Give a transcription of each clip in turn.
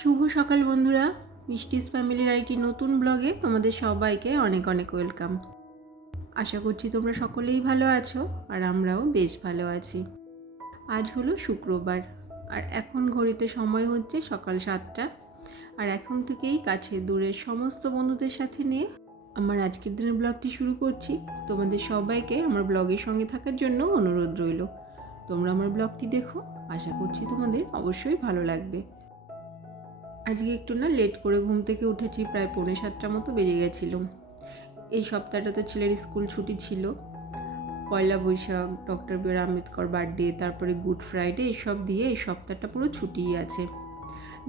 শুভ সকাল বন্ধুরা, মিষ্টিস ফ্যামিলির আরেকটি নতুন ব্লগে তোমাদের সবাইকে অনেক অনেক ওয়েলকাম। আশা করছি তোমরা সকলেই ভালো আছো আর আমরাও বেশ ভালো আছি। আজ হলো শুক্রবার আর এখন ঘড়িতে সময় হচ্ছে সকাল 7টা। আর এখন থেকেই কাছে দূরের সমস্ত বন্ধুদের সাথে নিয়ে আমার আজকের দিনের ব্লগটি শুরু করছি। তোমাদের সবাইকে আমার ব্লগের সঙ্গে থাকার জন্য অনুরোধ রইল। তোমরা আমার ব্লগটি দেখো, আশা করছি তোমাদের অবশ্যই ভালো লাগবে। আজকে একটু লেট করে ঘুম থেকে উঠেছি, প্রায় 6:45 মতো বেজে গেছিলো। এই সপ্তাহটা তো ছেলের স্কুল ছুটি ছিল। পয়লা বৈশাখ, ডক্টর বি আর আম্বেদকর বার্থডে, তারপরে গুড ফ্রাইডে, এসব দিয়ে এই সপ্তাহটা পুরো ছুটিই আছে।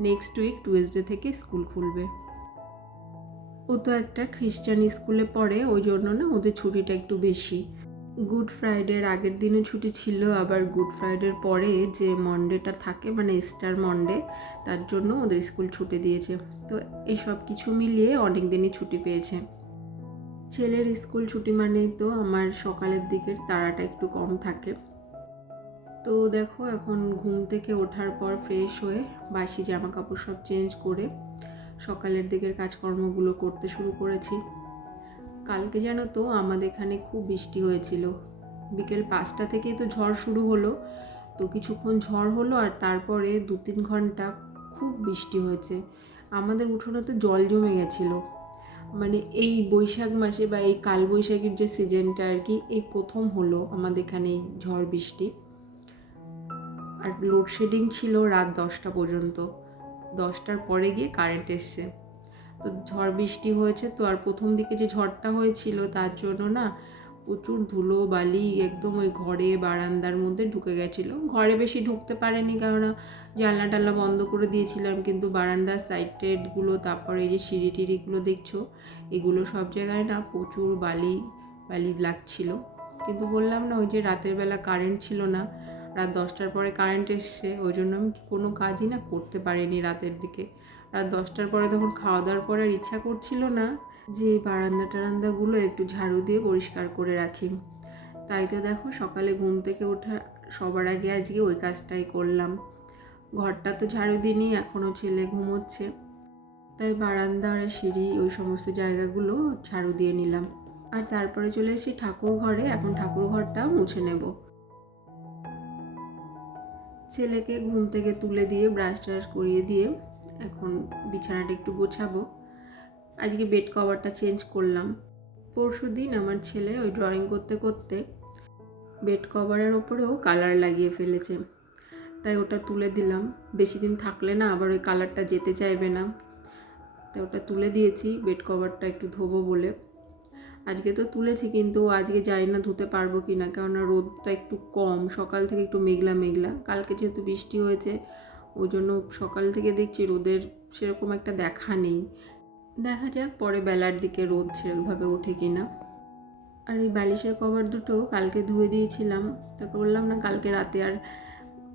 নেক্সট উইক টুয়েসডে থেকে স্কুল খুলবে। ও তো একটা খ্রিস্টান স্কুলে পড়ে, ওই জন্য ওদের ছুটিটা একটু বেশি। গুড ফ্রাইডের আগের দিনও ছুটি ছিল, আবার গুড ফ্রাইডের পরে যে মন্ডেটা থাকে ইস্টার মন্ডে, তার জন্য ওদের স্কুল ছুটি দিয়েছে। তো এই সব কিছু মিলিয়ে অনেক দিনই ছুটি পেয়েছে। ছেলের স্কুল ছুটি মানেই তো আমার সকালের দিকের তাড়াটা একটু কম থাকে। তো দেখো, এখন ঘুম থেকে ওঠার পর ফ্রেশ হয়ে বাসি জামা কাপড় সব চেঞ্জ করে সকালের দিকের কাজকর্মগুলো করতে শুরু করেছি। কালকে জানো তো আমাদের এখানে খুব বৃষ্টি হয়েছিল। বিকেল 5টা থেকেই তো ঝড় শুরু হলো। তো কিছুক্ষণ ঝড় হলো আর তারপরে 2-3 ঘন্টা খুব বৃষ্টি হয়েছে। আমাদের উঠোনেতে জল জমে গেছিলো। এই বৈশাখ মাসে বা এই কালবৈশাখীর যে সিজনটা আর কি, এই প্রথম হলো আমাদের এখানে ঝড় বৃষ্টি। আর লোডশেডিং ছিল রাত 10টা পর্যন্ত। 10টার পরে গিয়ে কারেন্ট এসছে। তো ঝড় বৃষ্টি হয়েছে তো, আর প্রথম দিকে যে ঝড়টা হয়েছিল তার জন্য প্রচুর ধুলো বালি একদম ওই ঘরে বারান্দার মধ্যে ঢুকে গেছিলো। ঘরে বেশি ঢুকতে পারেনি, কেননা জানলা টানলা বন্ধ করে দিয়েছিলাম, কিন্তু বারান্দার সাইডগুলো, তারপরে এই যে সিঁড়ি টিড়িগুলো দেখছো, এগুলো সব জায়গায় প্রচুর বালি বালি লাগছিল। কিন্তু বললাম ওই যে রাতের বেলা কারেন্ট ছিল না, রাত 10টার পরে কারেন্ট এসছে, ওই জন্য আমি কোনো কাজই করতে পারিনি রাতের দিকে। রাত 10টার পরে তখন খাওয়া দাওয়ার পরে আর ইচ্ছা করছিল না যে বারান্দা টারান্দাগুলো একটু ঝাড়ু দিয়ে পরিষ্কার করে রাখি। তাই তো দেখো, সকালে ঘুম থেকে ওঠা সবার আগে আজকে ওই কাজটাই করলাম। ঘরটা তো ঝাড়ু দিইনি, এখনও ছেলে ঘুমোচ্ছে, তাই বারান্দা আর সিঁড়ি ওই সমস্ত জায়গাগুলো ঝাড়ু দিয়ে নিলাম। আর তারপরে চলে এসেছি ঠাকুর ঘরে, এখন ঠাকুর ঘরটা মুছে নেব। ছেলেকে ঘুম থেকে তুলে দিয়ে ব্রাশ ট্রাশ করিয়ে দিয়ে এখন বিছানাটা একটু গোছাবো। আজকে বেড কভারটা চেঞ্জ করলাম। পরশুদিন আমার ছেলে ওই ড্রয়িং করতে করতে বেড কভারের ওপরেও কালার লাগিয়ে ফেলেছে, তাই ওটা তুলে দিলাম। বেশি দিন থাকলে আবার ওই কালারটা যেতে চাইবে না, তাই ওটা তুলে দিয়েছি বেড কভারটা একটু ধোবো বলে। আজকে তো তুলেছি, কিন্তু আজকে জানি না ধুতে পারবো কি না, কেননা রোদটা একটু কম, সকাল থেকে একটু মেঘলা মেঘলা। কালকে যেহেতু বৃষ্টি হয়েছে, ওই জন্য সকাল থেকে দেখছি রোদের সেরকম একটা দেখা নেই। দেখা যাক পরে বেলার দিকে রোদ সেরকমভাবে ওঠে কি না। আর এই বালিশের কভার দুটো কালকে ধুয়ে দিয়েছিলাম, তাকে বললাম কালকে রাতে আর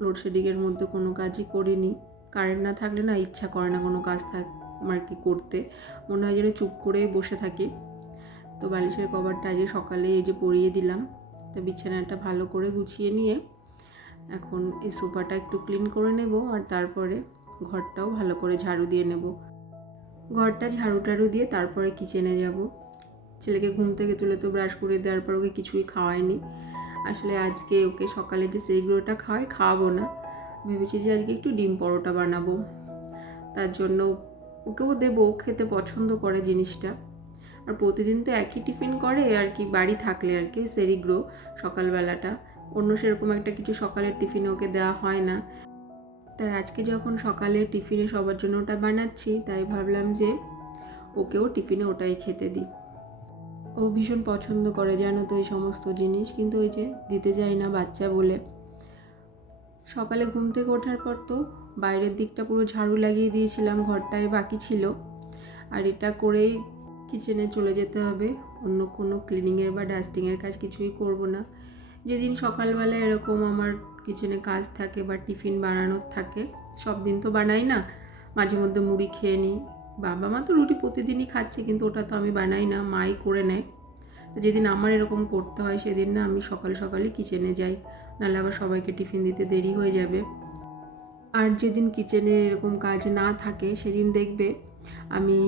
লোডশেডিংয়ের মধ্যে কোনো কাজই করিনি। কারেন্ট না থাকলে ইচ্ছা করে না কোনো কাজ আর কি করতে, মনে হয় যেন চুপ করে বসে থাকি। তো বালিশের কভারটা আজকে সকালে এই যে পরিয়ে দিলাম। তো বিছানাটা ভালো করে গুছিয়ে নিয়ে এখন এই সোফাটা একটু ক্লিন করে নেব, আর তারপরে ঘরটাও ভালো করে ঝাড়ু দিয়ে নেব। ঘরটা ঝাড়ু টাড়ু দিয়ে তারপরে কিচেনে যাব। ছেলেকে ঘুম থেকে তুলে তো ব্রাশ করে দেওয়ার পর ওকে কিছুই খাওয়াইনি। আসলে আজকে ওকে সকালে যে সেইগুলোটা খাওয়াবো না, ভেবেছি যে আজকে একটু ডিম পরোটা বানাবো। তার জন্য ওকেও দেবো, খেতে পছন্দ করে জিনিসটা। আর প্রতিদিন তো একই টিফিন করে আর কি, বাড়ি থাকলে আর কি সেরিগ্রো সকালবেলাটা, অন্য সেরকম একটা কিছু সকালের টিফিনে ওকে দেওয়া হয় না। তাই আজকে যখন সকালে টিফিনে সবার জন্য ওটা বানাচ্ছি, তাই ভাবলাম যে ওকেও টিফিনে ওটাই খেতে দিই। ও ভীষণ পছন্দ করে জানো তো এই সমস্ত জিনিস, কিন্তু ওই যে দিতে যাই না বাচ্চা বলে। সকালে ঘুম থেকে ওঠার পর তো বাইরের দিকটা পুরো ঝাড়ু লাগিয়ে দিয়েছিলাম, ঘরটায় বাকি ছিল। আর এটা করেই কিচেনে চলে যেতে হবে, অন্য কোনো ক্লিনিংয়ের বা ডাস্টিংয়ের কাজ কিছুই করব না। যেদিন সকালবেলা এরকম আমার কিচেনে কাজ থাকে বা টিফিন বানানোর থাকে, সব দিন তো বানাই না, মাঝে মধ্যে মুড়ি খেয়ে নিই। বাবা মা তো রুটি প্রতিদিনই খাচ্ছে, কিন্তু ওটা তো আমি বানাই না, মাই করে নেয়। তো যেদিন আমার এরকম করতে হয় সেদিন আমি সকাল সকালই কিচেনে যাই, নাহলে আবার সবাইকে টিফিন দিতে দেরি হয়ে যাবে। আর যেদিন কিচেনে এরকম কাজ না থাকে সেদিন দেখবে আমি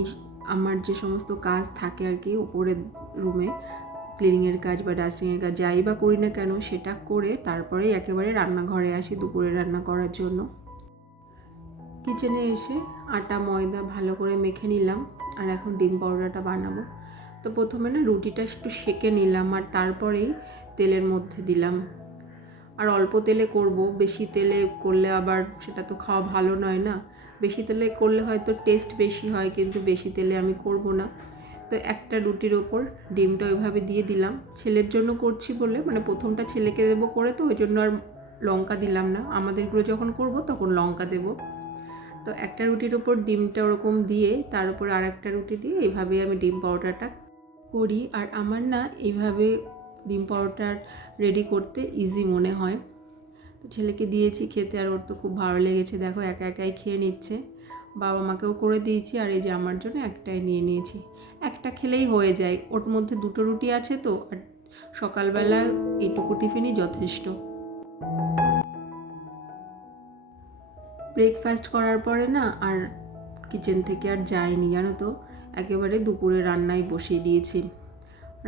আমার যে সমস্ত কাজ থাকে আর কি উপরের রুমে ক্লিনিংয়ের কাজ বা ডাস্টিংয়ের কাজ যাই বা করি না কেন সেটা করে তারপরেই একেবারে রান্নাঘরে আসি দুপুরে রান্না করার জন্য। কিচেনে এসে আটা ময়দা ভালো করে মেখে নিলাম আর এখন ডিম পাউডারটা বানাবো। তো প্রথমে না রুটিটা একটু সেঁকে নিলাম আর তারপরেই তেলের মধ্যে দিলাম। আর অল্প তেলে করব, বেশি তেলে করলে আবার সেটা তো খাওয়া ভালো নয় না। বেশি তেলে করলে হয়তো টেস্ট বেশি হয়, কিন্তু বেশি তেলে আমি করব না। তো একটা রুটির ওপর ডিমটা ওইভাবে দিয়ে দিলাম। ছেলের জন্য করছি বলে, মানে প্রথমটা ছেলেকে দেবো করে, তো ওই জন্য আর লঙ্কা দিলাম না। আমাদেরগুলো যখন করব তখন লঙ্কা দেব। তো একটা রুটির ওপর ডিমটা ওরকম দিয়ে তার উপর আর একটা রুটি দিয়ে এইভাবে আমি ডিম পাউডারটা করি। আর আমার না এইভাবে ডিম পাউডার রেডি করতে ইজি মনে হয়। তো ছেলেকে দিয়েছি খেতে আর ওর তো খুব ভালো লেগেছে। দেখো একা একাই খেয়ে নিচ্ছে। বাবা মাকেও করে দিয়েছি আর এই যে আমার জন্য একটাই নিয়ে নিয়েছি। একটা খেলেই হয়ে যায়, ওর মধ্যে দুটো রুটি আছে তো, আর সকালবেলা এইটুকু টিফিনই যথেষ্ট। ব্রেকফাস্ট করার পরে না আর কিচেন থেকে আর যাইনি, জানো তো, একেবারে দুপুরে রান্নায় বসিয়ে দিয়েছি।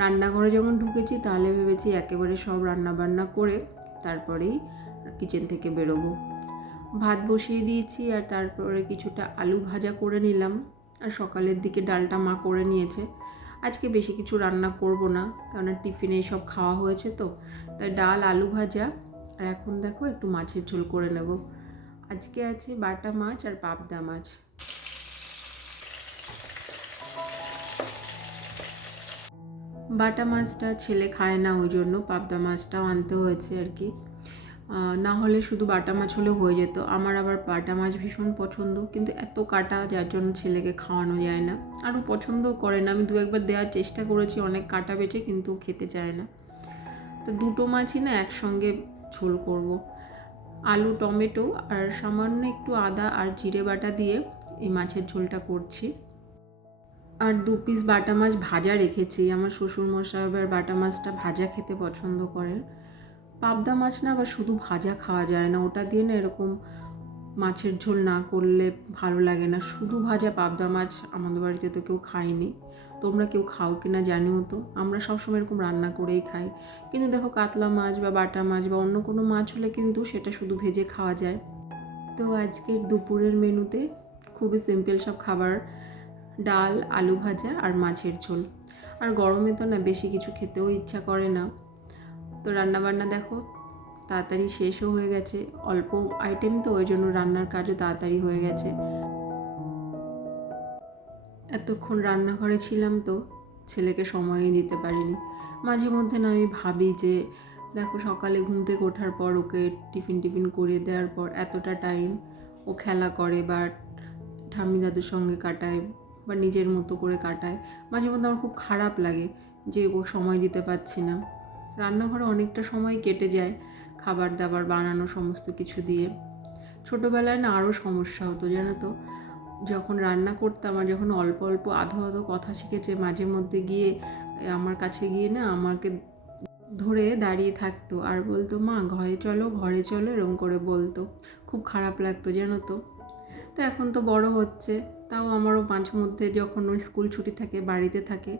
রান্নাঘরে যখন ঢুকেছি তাহলে ভেবেছি একেবারে সব রান্নাবান্না করে তারপরেই কিচেন থেকে বেরোবো। ভাত বসিয়ে দিয়েছি আর তারপরে কিছুটা আলু ভাজা করে নিলাম। আর সকালের দিকে ডালটা মা করে নিয়েছে। আজকে বেশি কিছু রান্না করব না, কারণ টিফিনে সব খাওয়া হয়েছে তো, তাই ডাল আলু ভাজা। আর এখন দেখো একটু মাছের ঝোল করে নেব। আজকে আছে বাটা মাছ আর পাবদা মাছ। বাটা মাছটা ছেলে খায় না, ওই জন্য পাবদা মাছটাও আনতে হয়েছে আর কি। না হলে শুধু বাটা মাছ হলে হয়ে যেত। আমার আবার বাটা মাছ ভীষণ পছন্দ, কিন্তু এত কাটা যার জন্য ছেলেকে খাওয়ানো যায় না। আরও পছন্দও করে না। আমি দু একবার দেওয়ার চেষ্টা করেছি অনেক কাটা বেটে, কিন্তু খেতে চায় না। তো দুটো মাছই না একসঙ্গে ঝোল করব। আলু টমেটো আর সামান্য একটু আদা আর জিরে বাটা দিয়ে এই মাছের ঝোলটা করছি। আর 2 পিস বাটা মাছ ভাজা রেখেছি। আমার শ্বশুরমশাই আবার বাটা মাছটা ভাজা খেতে পছন্দ করেন। পাবদা মাছ না আবার শুধু ভাজা খাওয়া যায় না, ওটা দিয়ে না এরকম মাছের ঝোল না করলে ভালো লাগে না। শুধু ভাজা পাবদা মাছ আমাদের বাড়িতে তো কেউ খায়নি। তোমরা কেউ খাও কি না জানিও তো। আমরা সবসময় এরকম রান্না করেই খাই। কিন্তু দেখো কাতলা মাছ বা বাটা মাছ বা অন্য কোনো মাছ হলে কিন্তু সেটা শুধু ভেজে খাওয়া যায়। তো আজকের দুপুরের মেনুতে খুবই সিম্পল সব খাবার, ডাল আলু ভাজা আর মাছের ঝোল। আর গরমে তো না বেশি কিছু খেতেও ইচ্ছা করে না। তো রান্নাবান্না দেখো তাড়াতাড়ি শেষও হয়ে গেছে। অল্প আইটেম তো, ওই জন্য রান্নার কাজও তাড়াতাড়ি হয়ে গেছে। এতক্ষণ রান্নাঘরে ছিলাম তো ছেলেকে সময়ই দিতে পারিনি। মাঝে মধ্যে না আমি ভাবি যে দেখো সকালে ঘুম থেকে ওঠার পর ওকে টিফিন করিয়ে দেওয়ার পর এতটা টাইম ও খেলা করে বা ঠাম্মি দাদুর সঙ্গে কাটায় বা নিজের মতো করে কাটায়। মাঝে মধ্যে আমার খুব খারাপ লাগে যে ও সময় দিতে পারছি না। রান্নাঘরে অনেকটা সময় কেটে যায় খাবার দাবার বানানো সমস্ত কিছু দিয়ে। ছোটোবেলায় না আরও সমস্যা হতো জানো তো, যখন রান্না করতাম আর যখন অল্প অল্প আধো আধো কথা শিখেছে, মাঝে মধ্যে গিয়ে আমার কাছে গিয়ে না আমাকে ধরে দাঁড়িয়ে থাকতো আর বলতো মা ঘরে চলো এরকম করে বলতো। খুব খারাপ লাগতো জানো তো। তো এখন তো বড় হচ্ছে, তাও আমারও মাঝে মধ্যে যখন ওর স্কুল ছুটি থাকে বাড়িতে থাকে,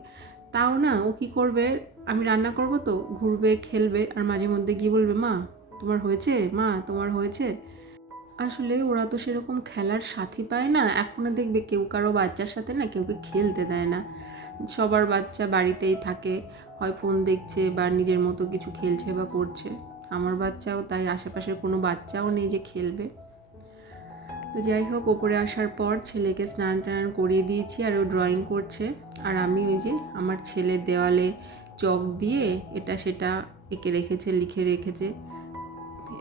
তাও না ও কী করবে, আমি রান্না করব তো ঘুরবে খেলবে আর মাঝে মধ্যে গিয়ে বলবে মা তোমার হয়েছে, মা তোমার হয়েছে। আসলে ওরা তো সেরকম খেলার সাথী পায় না। এখনও দেখবে কেউ কারো বাচ্চার সাথে না কেউকে খেলতে দেয় না। সবার বাচ্চা বাড়িতেই থাকে, হয় ফোন দেখছে বা নিজের মতো কিছু খেলছে বা করছে। আমার বাচ্চাও তাই, আশেপাশের কোনো বাচ্চাও নেই যে খেলবে। তো যাই হোক, ওপরে আসার পর ছেলেকে স্নান টান করিয়ে দিয়েছি আর ও ড্রয়িং করছে। আর আমি ওই যে আমার ছেলের দেওয়ালে চক দিয়ে এটা সেটা এঁকে রেখেছে, লিখে রেখেছে।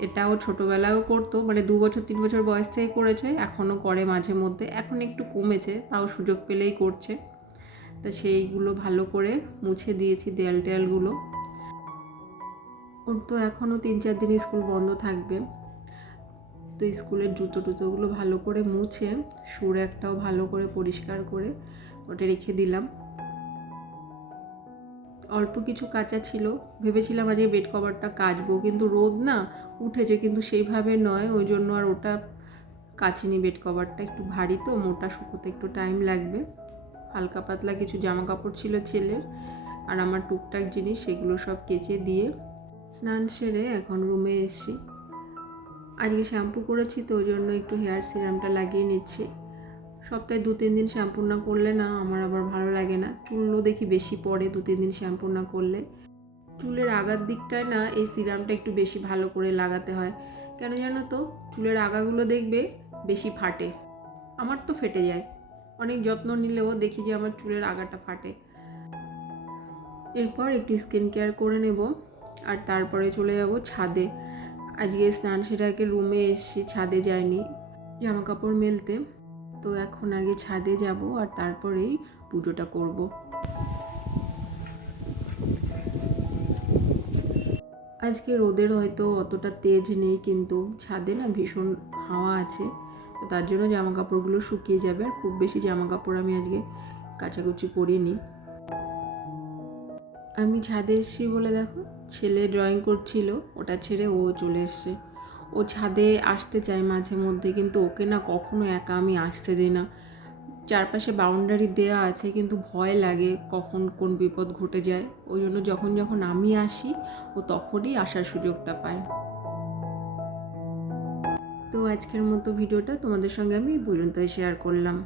এটাও ছোটোবেলায়ও করতো, মানে 2 বছর 3 বছর বয়স থেকে করেছে, এখনও করে মাঝে মধ্যে। এখন একটু কমেছে, তাও সুযোগ পেলেই করছে। তো সেইগুলো ভালো করে মুছে দিয়েছি দেয়াল টেয়ালগুলো। ওর তো এখনও 3-4 দিন স্কুল বন্ধ থাকবে। তো স্কুলের জুতোগুলো ভালো করে মুছে সুর একটাও ভালো করে পরিষ্কার করে ওটা রেখে দিলাম। অল্প কিছু কাচা ছিল, ভেবেছিলাম আজকে বেড কভারটা কাচবো, কিন্তু রোদ না উঠেছে কিন্তু সেইভাবে নয়, ওই জন্য আর ওটা কাচিনি বেড কভারটা, একটু ভারী তো, মোটা, শুকোতে একটু টাইম লাগবে। হালকা পাতলা কিছু জামা কাপড় ছিল ছেলের, আর আমার টুকটাক জিনিস, সেগুলো সব কেচে দিয়ে স্নান সেরে এখন রুমে এসেছি। আজকে শ্যাম্পু করেছি তো ওই জন্য একটু হেয়ার সিরামটা লাগিয়ে নিচ্ছি। সপ্তাহে 2-3 দিন শ্যাম্পু না করলে না আমার আবার ভালো লাগে না, চুলও দেখি বেশি পড়ে 2-3 দিন শ্যাম্পু না করলে। চুলের আগার দিকটায় না এই সিরামটা একটু বেশি ভালো করে লাগাতে হয়, কেন জানো তো? চুলের আগাগুলো দেখবে বেশি ফাটে, আমার তো ফেটে যায়, অনেক যত্ন নিলেও দেখি যে আমার চুলের আগাটা ফাটে। এরপর একটু স্কিন কেয়ার করে নেব, আর তারপরে চলে যাব ছাদে। আজকে স্নান সেরে আগে রুমে এসেছি, ছাদে যাইনি জামা কাপড় মেলতে। তো এখন আগে ছাদে যাব আর তারপরেই পুজোটা করব। আজকে রোদের হয়তো অতটা তেজ নেই, কিন্তু ছাদে না ভীষণ হাওয়া আছে, তো তার জন্য জামা কাপড়গুলো শুকিয়ে যাবে। আর খুব বেশি জামা কাপড় আমি আজকে কাচাকুচি করিনি। আমি ছাদে এসেছি বলে দেখো, ছেলে ড্রয়িং করছিল, ওটা ছেড়ে ও চলে এসছে। ও ছাদে আসতে চায় মাঝে মধ্যে, কিন্তু ওকে না কখনো একা আমি আসতে দিই না। চারপাশে বাউন্ডারি দেওয়া আছে, কিন্তু ভয় লাগে কখন কোন বিপদ ঘটে যায়, ওই জন্য যখন যখন আমি আসি ও তখনই আসার সুযোগটা পায়। তো আজকের মতো ভিডিওটা তোমাদের সঙ্গে আমি এই পর্যন্তই শেয়ার করলাম।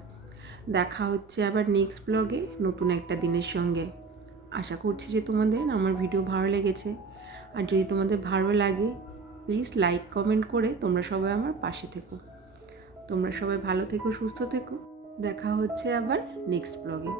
দেখা হচ্ছে আবার নেক্সট ব্লগে নতুন একটা দিনের সঙ্গে। আশা করছি যে তোমাদের আমার ভিডিও ভালো লেগেছে, আর যদি তোমাদের ভালো লাগে প্লিজ লাইক কমেন্ট করে তোমরা সবাই আমার পাশে থেকো। তোমরা সবাই ভালো থেকো, সুস্থ থেকো। দেখা হচ্ছে আবার নেক্সট ব্লগে।